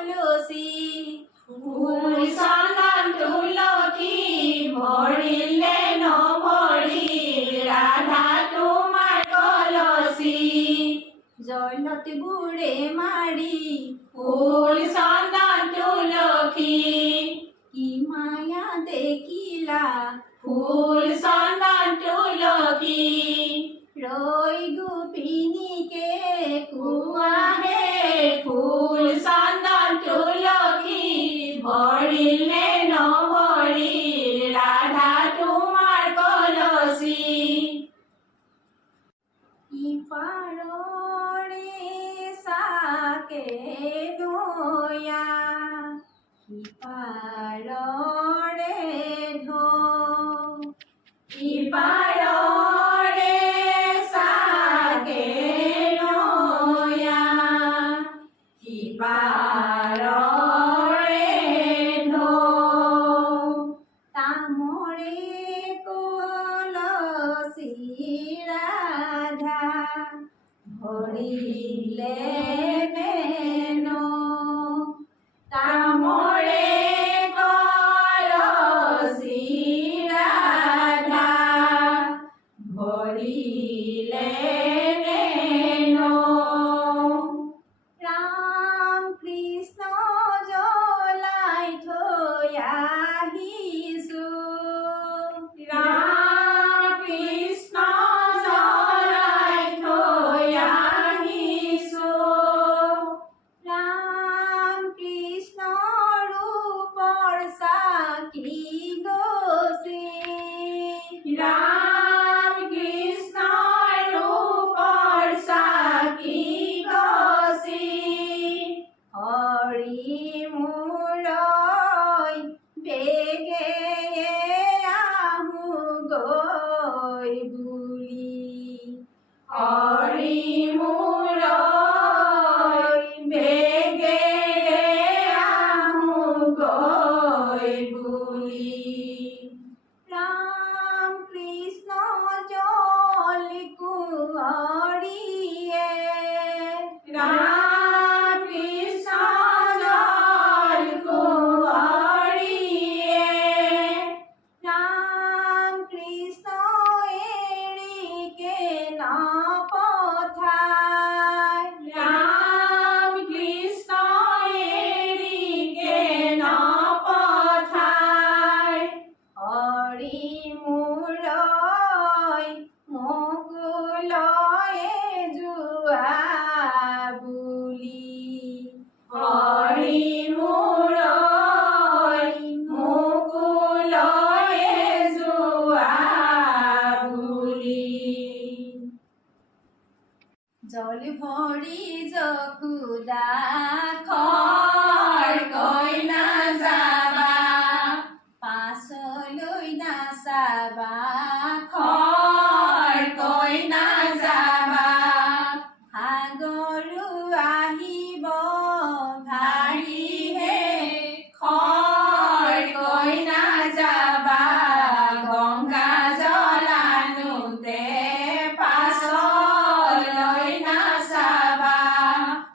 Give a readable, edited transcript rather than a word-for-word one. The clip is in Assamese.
তুলসী ফুল চন্দন তুলসী ভৰিলে নভৰিল ৰাধা তোমাৰ কলচী জয়লতী বুঢ়ে মাৰি ফুল চন্দন তুলসী কি মায়া দেখিলা ফুল চন্দন তুলসী ৰৈ গোপিনীকে কুৱাহে ফুল চন্দন তুলসী ভৰিলে নভৰিল ৰাধা তোমাৰ কলচী ইপাৰৰে চাকে নয়া ইপাৰৰে ইপাৰৰে চাকে নয়া ইপাৰৰে তামৰে কলচী ৰাধা ভৰিলে নেনো তামৰে কলচী ৰাধা ভৰিলে নেনো ৰাম কৃষ্ণ জ্বলাই থৈ আহিছোঁ ৰাম কৃষ্ণ জ্বলাই থৈ আহিছোঁ ৰাম কৃষ্ণ ৰূপৰ চাকি গছি ৰাম কৃষ্ণ ৰূপৰ চাকি গছি হৰি মোৰ